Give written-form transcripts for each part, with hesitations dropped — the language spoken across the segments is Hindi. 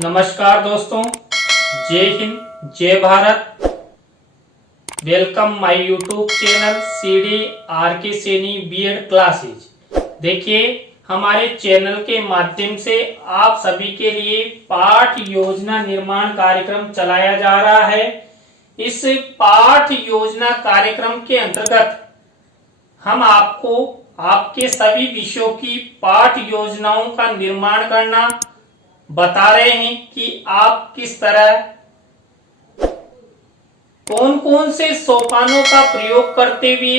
नमस्कार दोस्तों, जय हिंद, जय Bharat. Welcome my YouTube channel CD are के सैनी बीएड क्लासेज। देखिए, हमारे चैनल के माध्यम से आप सभी के लिए पाठ योजना निर्माण कार्यक्रम चलाया जा रहा है। इस पाठ योजना कार्यक्रम के अंतर्गत हम आपको आपके सभी विषयों की पाठ योजनाओं का निर्माण करना बता रहे हैं कि आप किस तरह कौन कौन से सोपानों का प्रयोग करते हुए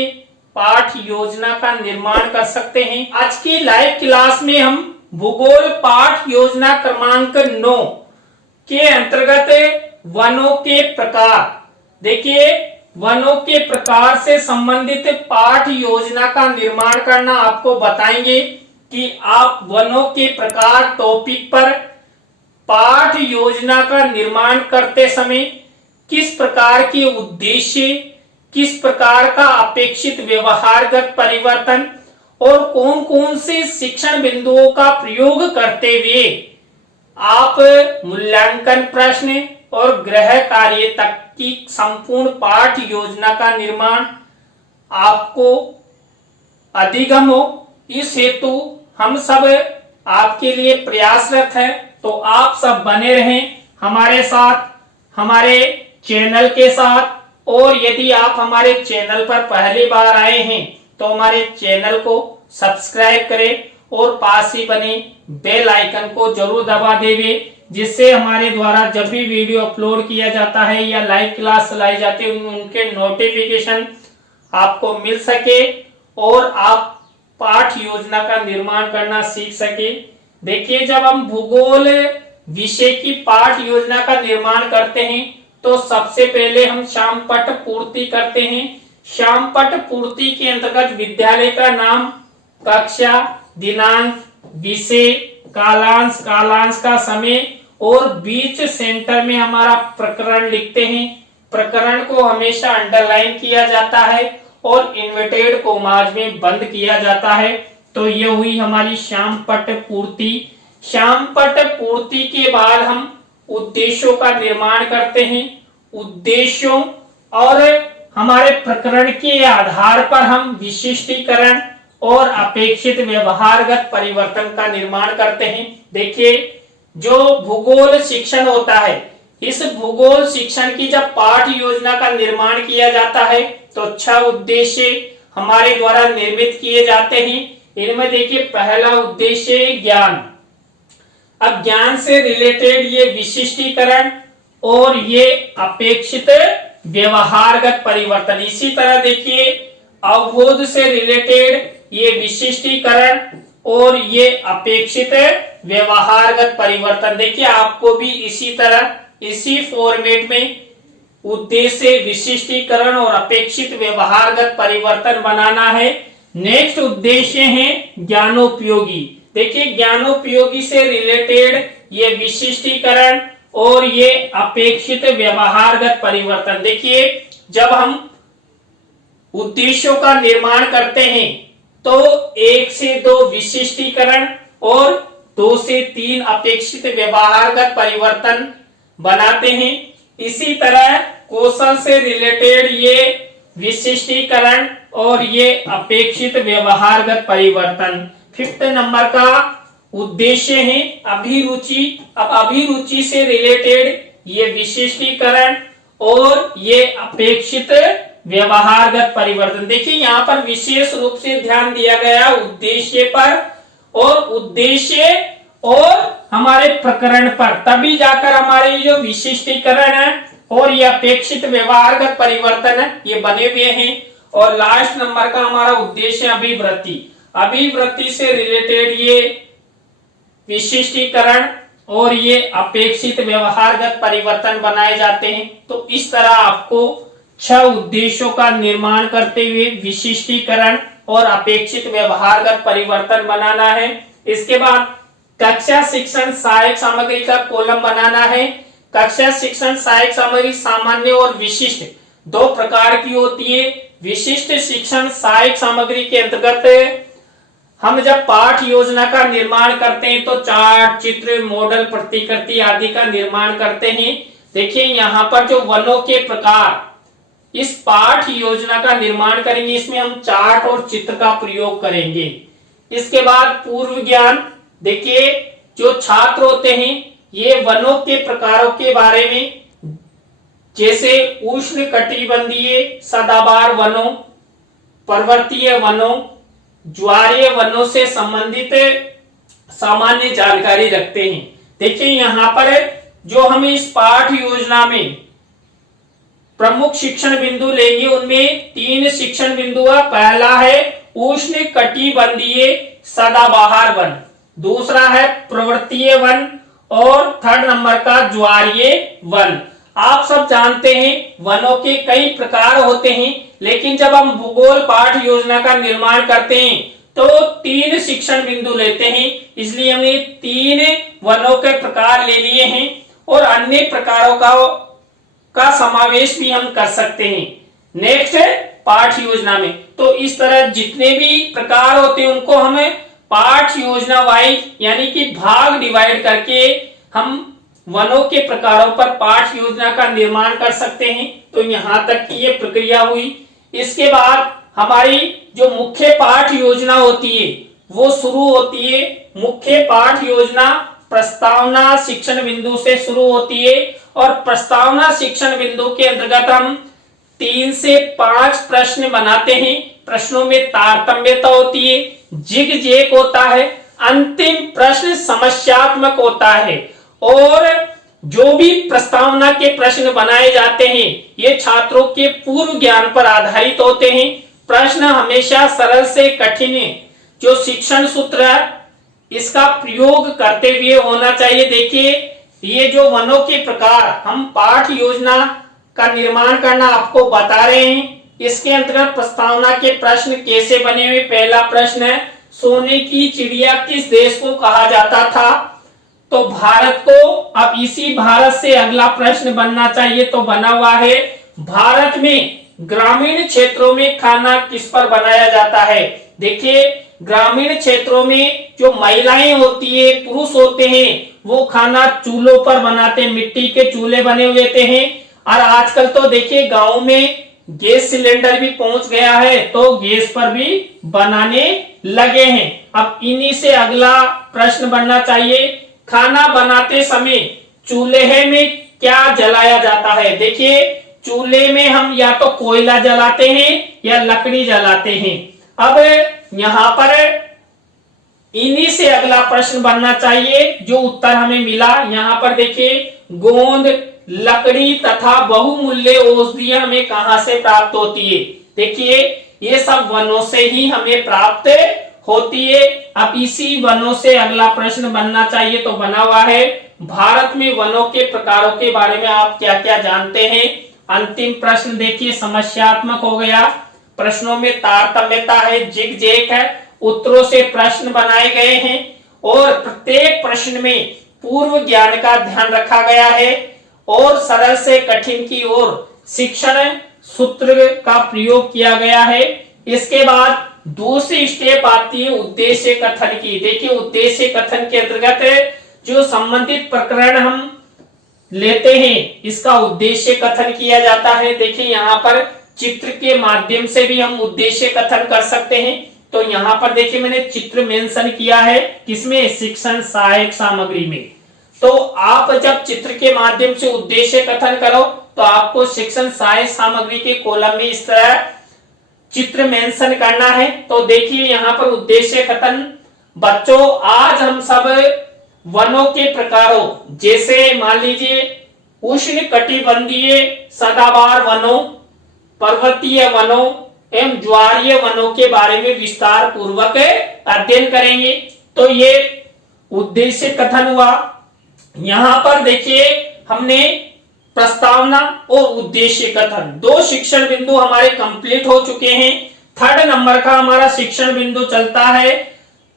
पाठ योजना का निर्माण कर सकते हैं। आज की लाइव क्लास में हम भूगोल पाठ योजना क्रमांक 9 के अंतर्गत वनों के प्रकार, देखिए वनों के प्रकार से संबंधित पाठ योजना का निर्माण करना आपको बताएंगे कि आप वनों के प्रकार टॉपिक पर पाठ योजना का निर्माण करते समय किस प्रकार के उद्देश्य, किस प्रकार का अपेक्षित व्यवहारगत परिवर्तन और कौन कौन से शिक्षण बिंदुओं का प्रयोग करते हुए आप मूल्यांकन प्रश्न और गृह कार्य तक की संपूर्ण पाठ योजना का निर्माण आपको अधिगम हो, इस हेतु हम सब आपके लिए प्रयासरत हैं। तो आप सब बने रहें हमारे साथ, हमारे चैनल के साथ। और यदि आप हमारे चैनल पर पहली बार आए हैं तो हमारे चैनल को सब्सक्राइब करें और पास ही बने बेल आइकन को जरूर दबा देवे, जिससे हमारे द्वारा जब भी वीडियो अपलोड किया जाता है या लाइव क्लास चलाई जाती है उनके नोटिफिकेशन आपको मिल सके और आप पाठ योजना का निर्माण करना सीख सके। देखिए, जब हम भूगोल विषय की पाठ योजना का निर्माण करते हैं तो सबसे पहले हम शामपट पूर्ति करते हैं। शामपट पूर्ति के अंतर्गत विद्यालय का नाम, कक्षा, दिनांक, विषय, कालांश, कालांश का समय और बीच सेंटर में हमारा प्रकरण लिखते हैं। प्रकरण को हमेशा अंडरलाइन किया जाता है और इन्वर्टेड कोमाज में बंद किया जाता है। तो ये हुई हमारी शामपट पूर्ति। शामपट पूर्ति के बाद हम उद्देश्यों का निर्माण करते हैं। उद्देश्यों और हमारे प्रकरण के आधार पर हम विशिष्टीकरण और अपेक्षित व्यवहारगत परिवर्तन का निर्माण करते हैं। देखिए, जो भूगोल शिक्षण होता है, इस भूगोल शिक्षण की जब पाठ योजना का निर्माण किया जाता है तो 6 उद्देश्य हमारे द्वारा निर्मित किए जाते हैं। इनमें देखिए, पहला उद्देश्य ज्ञान। अब ज्ञान से रिलेटेड ये विशिष्टीकरण और ये अपेक्षित व्यवहारगत परिवर्तन। इसी तरह देखिए, अवबोध से रिलेटेड ये विशिष्टीकरण और ये अपेक्षित व्यवहारगत परिवर्तन। देखिए, आपको भी इसी तरह इसी फॉर्मेट में उद्देश्य, विशिष्टीकरण और अपेक्षित व्यवहारगत परिवर्तन बनाना है। नेक्स्ट उद्देश्य है ज्ञानोपयोगी। देखिए, ज्ञानोपयोगी से रिलेटेड ये विशिष्टीकरण और ये अपेक्षित व्यवहारगत परिवर्तन। देखिए, जब हम उद्देश्यों का निर्माण करते हैं तो 1 से 2 विशिष्टीकरण और 2 से 3 अपेक्षित व्यवहारगत परिवर्तन बनाते हैं। इसी तरह कौशल से रिलेटेड ये विशिष्टीकरण और ये अपेक्षित व्यवहारगत परिवर्तन। 5th नंबर का उद्देश्य है अभिरुचि। अब अभिरुचि से रिलेटेड ये विशिष्टीकरण और ये अपेक्षित व्यवहारगत परिवर्तन। देखिए, यहाँ पर विशेष रूप से ध्यान दिया गया उद्देश्य पर और उद्देश्य और हमारे प्रकरण पर, तभी जाकर हमारे जो विशिष्टीकरण है और ये अपेक्षित व्यवहारगत परिवर्तन है ये बने हुए हैं। और लास्ट नंबर का हमारा उद्देश्य अभिवृत्ति। अभिवृत्ति से रिलेटेड ये विशिष्टीकरण और ये अपेक्षित व्यवहारगत परिवर्तन बनाए जाते हैं। तो इस तरह आपको 6 उद्देश्यों का निर्माण करते हुए विशिष्टीकरण और अपेक्षित व्यवहारगत परिवर्तन बनाना है। इसके बाद कक्षा शिक्षण सहायक सामग्री का कॉलम बनाना है। कक्षा शिक्षण सहायक सामग्री सामान्य और विशिष्ट 2 प्रकार की होती है। विशिष्ट शिक्षण सहायक सामग्री के अंतर्गत हम जब पाठ योजना का निर्माण करते हैं तो चार्ट, चित्र, मॉडल, प्रतिकृति आदि का निर्माण करते हैं। देखिए यहाँ पर जो वनों के प्रकार इस पाठ योजना का निर्माण करेंगे, इसमें हम चार्ट और चित्र का प्रयोग करेंगे। इसके बाद पूर्व ज्ञान, देखिए जो छात्र होते हैं ये वनों के प्रकारों के बारे में, जैसे उष्ण कटिबंधीय सदाबहार वनों, पर्वतीय वनों, ज्वारीय वनों से संबंधित सामान्य जानकारी रखते हैं। देखिए यहाँ पर जो हम इस पाठ योजना में प्रमुख शिक्षण बिंदु लेंगे, उनमें 3 शिक्षण बिंदु है। पहला है उष्ण कटिबंधीय सदाबहार वन, दूसरा है पर्वतीय वन और थर्ड नंबर का ज्वारीय वन। आप सब जानते हैं वनों के कई प्रकार होते हैं, लेकिन जब हम भूगोल पाठ योजना का निर्माण करते हैं तो 3 शिक्षण बिंदु लेते हैं, इसलिए हमने 3 वनों के प्रकार ले लिए हैं और अन्य प्रकारों का समावेश भी हम कर सकते हैं नेक्स्ट पाठ योजना में। तो इस तरह जितने भी प्रकार होते हैं उनको हमें पाठ योजना वाइज यानी कि भाग डिवाइड करके हम वनों के प्रकारों पर पाठ योजना का निर्माण कर सकते हैं। तो यहां तक की ये प्रक्रिया हुई। इसके बाद हमारी जो मुख्य पाठ योजना होती है वो शुरू होती है। मुख्य पाठ योजना प्रस्तावना शिक्षण बिंदु से शुरू होती है और प्रस्तावना शिक्षण बिंदु के अंतर्गत हम 3 से 5 प्रश्न बनाते हैं। प्रश्नों में तारतम्यता होती है, जिग जैग होता है, अंतिम प्रश्न समस्यात्मक होता है और जो भी प्रस्तावना के प्रश्न बनाए जाते हैं ये छात्रों के पूर्व ज्ञान पर आधारित होते हैं। प्रश्न हमेशा सरल से कठिन जो शिक्षण सूत्र है इसका प्रयोग करते हुए होना चाहिए। देखिए ये जो वनों के प्रकार हम पाठ योजना का निर्माण करना आपको बता रहे हैं, इसके अंतर्गत प्रस्तावना के प्रश्न कैसे बने हुए। पहला प्रश्न है सोने की चिड़िया किस देश को कहा जाता था, तो भारत को। अब इसी भारत से अगला प्रश्न बनना चाहिए, तो बना हुआ है भारत में ग्रामीण क्षेत्रों में खाना किस पर बनाया जाता है। देखिए ग्रामीण क्षेत्रों में जो महिलाएं होती है, पुरुष होते हैं, वो खाना चूल्हों पर बनाते हैं, मिट्टी के चूल्हे बने हुए हैं। और आजकल तो देखिए गांव में गैस सिलेंडर भी पहुंच गया है तो गैस पर भी बनाने लगे हैं। अब इन्हीं से अगला प्रश्न बनना चाहिए खाना बनाते समय चूल्हे में क्या जलाया जाता है। देखिए चूल्हे में हम या तो कोयला जलाते हैं या लकड़ी जलाते हैं। अब यहाँ पर इन्हीं से अगला प्रश्न बनना चाहिए जो उत्तर हमें मिला। यहाँ पर देखिए गोंद, लकड़ी तथा बहुमूल्य औषधियां हमें कहां से प्राप्त होती है। देखिए ये सब वनों से ही हमें प्राप्त होती है। अब इसी वनों से अगला प्रश्न बनना चाहिए, तो बना हुआ है भारत में वनों के प्रकारों के बारे में आप क्या क्या जानते हैं। अंतिम प्रश्न देखिए समस्यात्मक हो गया, प्रश्नों में तारतम्यता है, जिग जैग है, उत्तरों से प्रश्न बनाए गए हैं और प्रत्येक प्रश्न में पूर्व ज्ञान का ध्यान रखा गया है और सरल से कठिन की ओर शिक्षण सूत्र का प्रयोग किया गया है। इसके बाद दूसरी स्टेप आती है उद्देश्य कथन की। देखिए उद्देश्य कथन के अंतर्गत जो संबंधित प्रकरण हम लेते हैं इसका उद्देश्य कथन किया जाता है। देखिए यहाँ पर चित्र के माध्यम से भी हम उद्देश्य कथन कर सकते हैं। तो यहाँ पर देखिए मैंने चित्र मेंशन किया है किसमें, शिक्षण सहायक सामग्री में। तो आप जब चित्र के माध्यम से उद्देश्य कथन करो तो आपको शिक्षण सहायक सामग्री के कॉलम में इस तरह चित्र मेंशन करना है। तो देखिए यहाँ पर उद्देश्य कथन बच्चों आज हम सब वनों के प्रकारों जैसे मान लीजिए उष्ण कटिबंधीय सदाबहार वनों, पर्वतीय वनों एवं ज्वारीय वनों के बारे में विस्तार पूर्वक अध्ययन करेंगे। तो ये उद्देश्य कथन हुआ। यहाँ पर देखिए हमने प्रस्तावना और उद्देश्य कथन 2 शिक्षण बिंदु हमारे कंप्लीट हो चुके हैं। थर्ड नंबर का हमारा शिक्षण बिंदु चलता है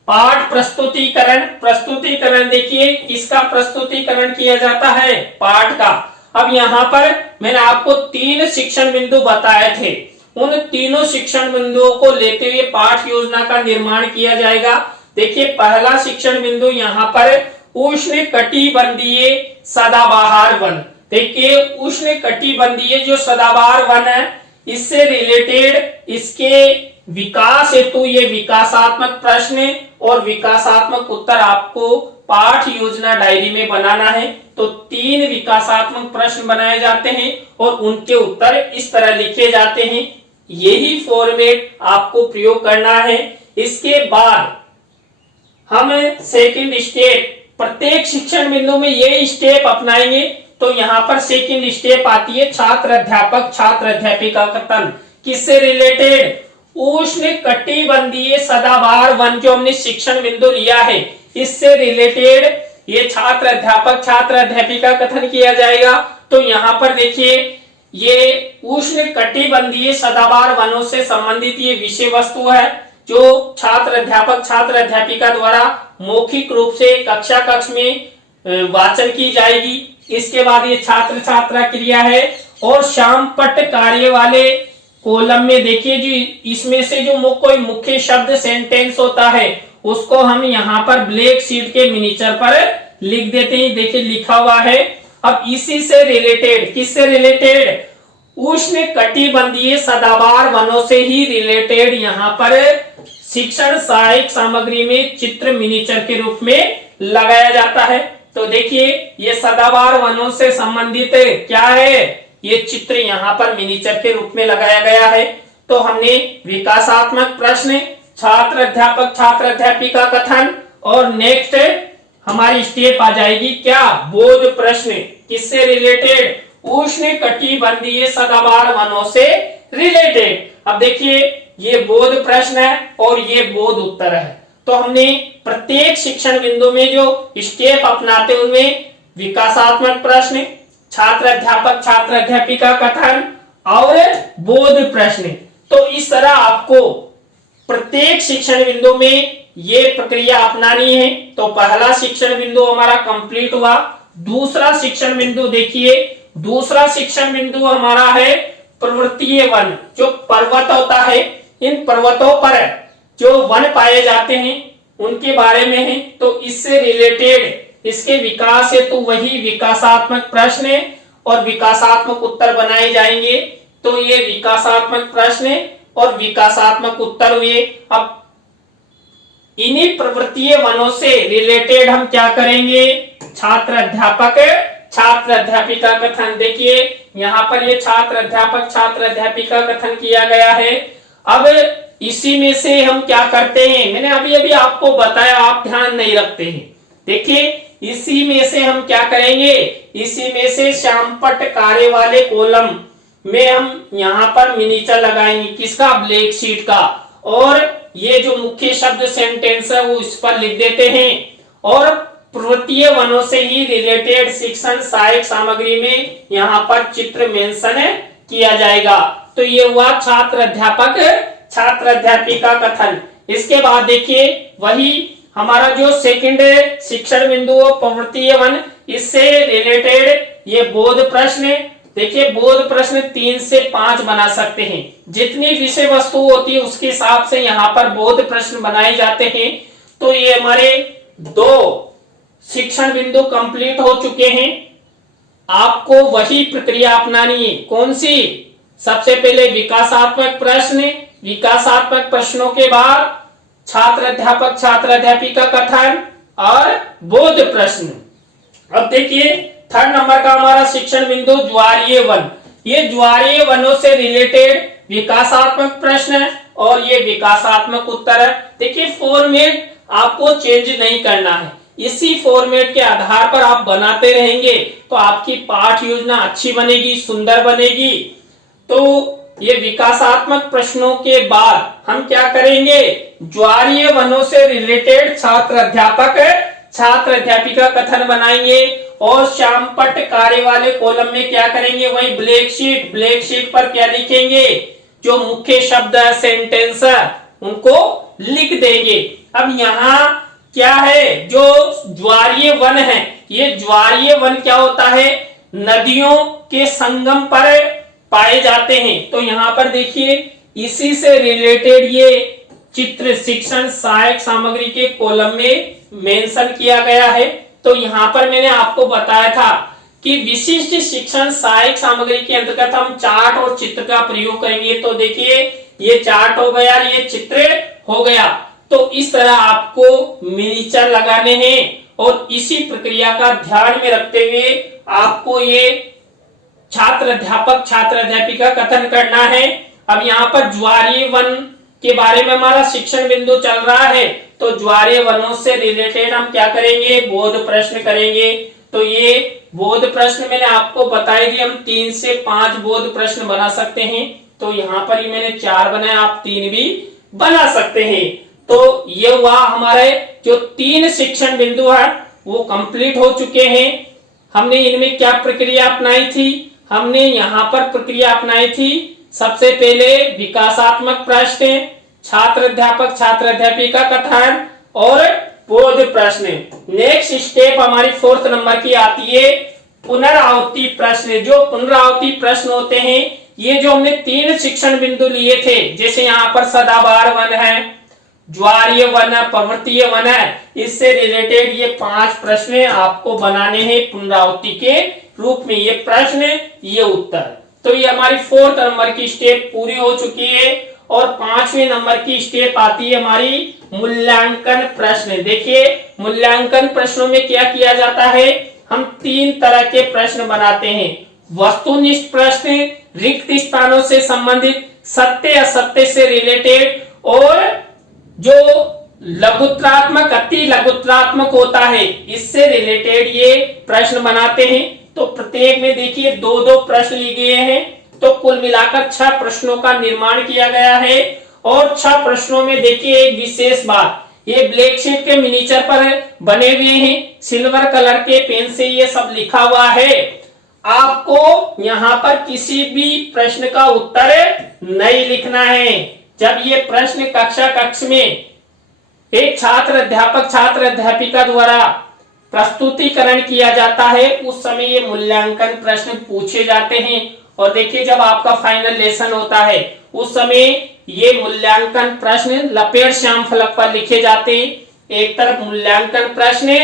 पाठ प्रस्तुतिकरण। प्रस्तुतिकरण देखिए किसका प्रस्तुतिकरण किया जाता है, पाठ का। अब यहाँ पर मैंने आपको 3 शिक्षण बिंदु बताए थे उन तीनों शिक्षण बिंदुओं को लेते हुए पाठ योजना का निर्माण किया जाएगा। देखिए पहला शिक्षण बिंदु यहाँ पर उष्ण कटिबंधीय सदाबहार वन। देखिए उष्ण कटिबंधीय जो सदाबहार वन है इससे रिलेटेड इसके विकास हेतु ये विकासात्मक प्रश्न और विकासात्मक उत्तर आपको पाठ योजना डायरी में बनाना है। तो 3 विकासात्मक प्रश्न बनाए जाते हैं और उनके उत्तर इस तरह लिखे जाते हैं। यही फॉर्मेट आपको प्रयोग करना है। इसके बाद हम सेकंड स्टेप प्रत्येक शिक्षण बिंदु में ये स्टेप अपनाएंगे। तो यहाँ पर सेकंड स्टेप आती है छात्र अध्यापक छात्र अध्यापिका कथन। किससे रिलेटेड? उष्ण कटिबंधीय सदाबहार वन जो हमने शिक्षण बिंदु लिया है इससे रिलेटेड ये छात्र अध्यापक छात्र अध्यापिका कथन किया जाएगा। तो यहाँ पर देखिए ये उष्ण कटिबंधीय सदाबहार वनों से संबंधित ये विषय वस्तु है जो छात्र अध्यापक छात्र अध्यापिका द्वारा मौखिक रूप से कक्षा कक्ष में वाचन की जाएगी। इसके बाद ये छात्र छात्रा क्रिया है और शाम पट कार्य वाले कॉलम में देखिए जी इसमें से जो कोई मुख्य शब्द सेंटेंस होता है उसको हम यहाँ पर ब्लैक शीट के मिनीचर पर लिख देते हैं। देखिए लिखा हुआ है। अब इसी से रिलेटेड किससे रिलेटेड? उष्ण कटिबंधीय सदाबहार वनों से ही रिलेटेड यहाँ पर शिक्षण सहायक सामग्री में चित्र मिनीचर के रूप में लगाया जाता है। तो देखिए ये सदाबहार वनों से संबंधित क्या है? ये चित्र यहाँ पर मिनीचर के रूप में लगाया गया है। तो हमने विकासात्मक प्रश्न छात्र अध्यापक छात्र अध्यापिका कथन और नेक्स्ट हमारी स्टेप आ जाएगी क्या? बोध प्रश्न। किससे रिलेटेड? उष्ण कटिबंधीय सदाबहार वनों से रिलेटेड। अब देखिए ये बोध प्रश्न है और ये बोध उत्तर है। तो हमने प्रत्येक शिक्षण बिंदु में जो स्टेप अपनाते हुए विकासात्मक प्रश्न छात्र अध्यापक छात्र अध्यापिका कथन और बोध प्रश्न। तो इस तरह आपको प्रत्येक शिक्षण बिंदु में ये प्रक्रिया अपनानी है। तो पहला शिक्षण बिंदु हमारा कंप्लीट हुआ। दूसरा शिक्षण बिंदु देखिए दूसरा शिक्षण बिंदु हमारा है पर्वतीय वन। जो पर्वत होता है इन पर्वतों पर जो वन पाए जाते हैं उनके बारे में है। तो इससे रिलेटेड इसके विकास हेतु वही विकासात्मक प्रश्न और विकासात्मक उत्तर बनाए जाएंगे। तो ये विकासात्मक प्रश्न और विकासात्मक उत्तर हुए। अब इन्हीं पर्वतीय वनों से रिलेटेड हम क्या करेंगे? छात्र अध्यापक छात्र अध्यापिका कथन। देखिए यहाँ पर ये छात्र अध्यापक छात्र अध्यापिका कथन किया गया है। अब इसी में से हम क्या करते हैं? मैंने अभी अभी आपको बताया, आप ध्यान नहीं रखते हैं। देखिए इसी में से हम क्या करेंगे? इसी में से श्यामपट्ट कार्य वाले कॉलम में हम यहाँ पर मिनीचर लगाएंगे। किसका? ब्लैक शीट का। और ये जो मुख्य शब्द सेंटेंस है वो इस पर लिख देते हैं। और पर्वतीय वनों से ही रिलेटेड शिक्षण सहायक सामग्री में यहाँ पर चित्र मेंशन किया जाएगा। तो ये हुआ छात्र अध्यापक छात्र अध्यापिका कथन। इसके बाद देखिए वही हमारा जो सेकंड शिक्षण बिंदु पर्वतीय वन इससे रिलेटेड ये बोध प्रश्न। देखिए बोध प्रश्न 3 से 5 बना सकते हैं। जितनी विषय वस्तु होती है उसके हिसाब से यहाँ पर बोध प्रश्न बनाए जाते हैं। तो ये हमारे 2 शिक्षण बिंदु कंप्लीट हो चुके हैं। आपको वही प्रक्रिया अपनानी है। कौन सी? सबसे पहले विकासात्मक प्रश्न, विकासात्मक प्रश्नों के बाद छात्र अध्यापक छात्र अध्यापिका कथन और बोध प्रश्न। अब देखिए 3rd नंबर का हमारा शिक्षण बिंदु ज्वारीय वन। ये ज्वारीय वनों से रिलेटेड विकासात्मक प्रश्न है और ये विकासात्मक उत्तर है। देखिए फॉर्मेट आपको चेंज नहीं करना है। इसी फॉर्मेट के आधार पर आप बनाते रहेंगे तो आपकी पाठ योजना अच्छी बनेगी, सुंदर बनेगी। तो ये विकासात्मक प्रश्नों के बाद हम क्या करेंगे? ज्वारीय वनों से रिलेटेड छात्र अध्यापक छात्र अध्यापिका कथन बनाएंगे और श्यामपट्ट कार्य वाले कॉलम में क्या करेंगे? वही ब्लैक शीट पर क्या लिखेंगे? जो मुख्य शब्द है सेंटेंस है उनको लिख देंगे। अब यहाँ क्या है? जो ज्वारीय वन है, ये ज्वारीय वन क्या होता है? नदियों के संगम पर पाए जाते हैं। तो यहाँ पर देखिए इसी से रिलेटेड ये चित्र शिक्षण सहायक सामग्री के कॉलम में मेंशन किया गया है। तो यहाँ पर मैंने आपको बताया था कि विशिष्ट शिक्षण सहायक सामग्री के अंतर्गत हम चार्ट और चित्र का प्रयोग करेंगे। तो देखिए ये चार्ट हो गया, ये चित्र हो गया। तो इस तरह आपको मिनीचर लगाने हैं और इसी प्रक्रिया का ध्यान में रखते हुए आपको ये छात्र अध्यापक छात्र अध्यापिका कथन करना है। अब यहाँ पर ज्वारीय वन के बारे में हमारा शिक्षण बिंदु चल रहा है। तो ज्वारीय वनों से रिलेटेड हम क्या करेंगे, बोध प्रश्न करेंगे। तो ये बोध प्रश्न मैंने आपको बताई दी, हम 3 से 5 बोध प्रश्न बना सकते हैं। तो यहाँ पर ही मैंने 4 बनाए, आप 3 भी बना सकते हैं। तो ये हुआ हमारे जो 3 शिक्षण बिंदु है वो कंप्लीट हो चुके हैं। हमने इनमें क्या प्रक्रिया अपनाई थी, हमने यहाँ पर प्रक्रिया अपनाई थी। सबसे पहले विकासात्मक प्रश्न, छात्र अध्यापक छात्र अध्यापिका कथन और बोध प्रश्न। नेक्स्ट स्टेप हमारी 4th नंबर की आती है पुनरावृत्ति प्रश्न। जो पुनरावृत्ति प्रश्न होते हैं, ये जो हमने 3 शिक्षण बिंदु लिए थे, जैसे यहाँ पर सदाबहार वन है, ज्वारीय वन है, पर्वतीय वन है, इससे रिलेटेड ये 5 प्रश्न आपको बनाने हैं पुनरावृत्ति के रूप में। ये प्रश्न ये उत्तर। तो ये हमारी 4th नंबर की स्टेप पूरी हो चुकी है। और 5वें नंबर की स्टेप आती है हमारी मूल्यांकन प्रश्न। देखिए मूल्यांकन प्रश्नों में क्या किया जाता है, हम 3 तरह के प्रश्न बनाते हैं। वस्तुनिष्ठ प्रश्न, रिक्त स्थानों से संबंधित, सत्य असत्य से रिलेटेड, और जो लघुत्रात्मक अति लघुत्रात्मक होता है इससे रिलेटेड ये प्रश्न बनाते हैं। तो प्रत्येक में देखिए 2-2 प्रश्न लिए गए हैं। तो कुल मिलाकर 6 प्रश्नों का निर्माण किया गया है। और 6 प्रश्नों में देखिए एक विशेष बात, ये ब्लैक शीट के मिनीचर पर बने हुए हैं, सिल्वर कलर के पेन से ये सब लिखा हुआ है। आपको यहाँ पर किसी भी प्रश्न का उत्तर नहीं लिखना है। जब ये प्रश्न कक्षा कक्ष में एक छात्र अध्यापक छात्र अध्यापिका द्वारा प्रस्तुतिकरण किया जाता है, उस समय ये मूल्यांकन प्रश्न पूछे जाते हैं। और देखिए जब आपका फाइनल लेसन होता है उस समय ये मूल्यांकन प्रश्न लपेट श्याम फलक पर लिखे जाते हैं। एक तरफ मूल्यांकन प्रश्न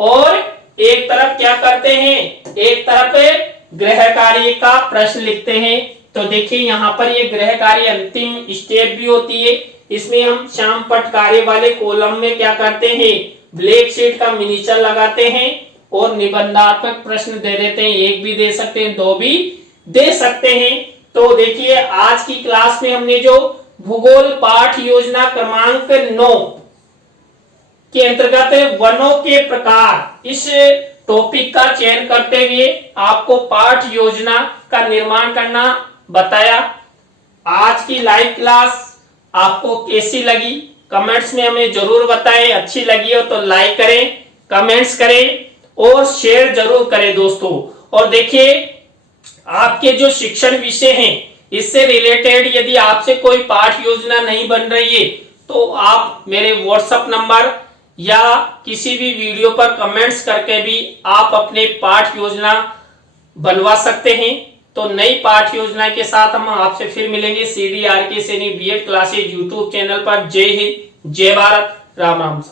और एक तरफ क्या करते हैं, एक तरफ गृह कार्य का प्रश्न लिखते हैं। तो देखिए यहाँ पर ये गृह कार्य अंतिम स्टेप भी होती है। इसमें हम श्याम पट कार्य वाले कॉलम में क्या करते हैं, ब्लैक शीट का मिनीचर लगाते हैं और निबंधात्मक प्रश्न दे देते हैं। 1 भी दे सकते हैं, 2 भी दे सकते हैं। तो देखिए आज की क्लास में हमने जो भूगोल पाठ योजना क्रमांक 9 के अंतर्गत वनों के प्रकार इस टॉपिक का चयन करते हुए आपको पाठ योजना का निर्माण करना बताया। आज की लाइव क्लास आपको कैसी लगी कमेंट्स में हमें जरूर बताएं। अच्छी लगी हो तो लाइक करें, कमेंट्स करें और शेयर जरूर करें दोस्तों। और देखिए आपके जो शिक्षण विषय हैं इससे रिलेटेड यदि आपसे कोई पाठ योजना नहीं बन रही है तो आप मेरे व्हाट्सएप नंबर या किसी भी वीडियो पर कमेंट्स करके भी आप अपने पाठ योजना बनवा सकते हैं। तो नई पाठ योजना के साथ हम आपसे फिर मिलेंगे CDRK सैनिक B.Ed क्लासेज यूट्यूब चैनल पर। जय हिंद, जय भारत, राम राम।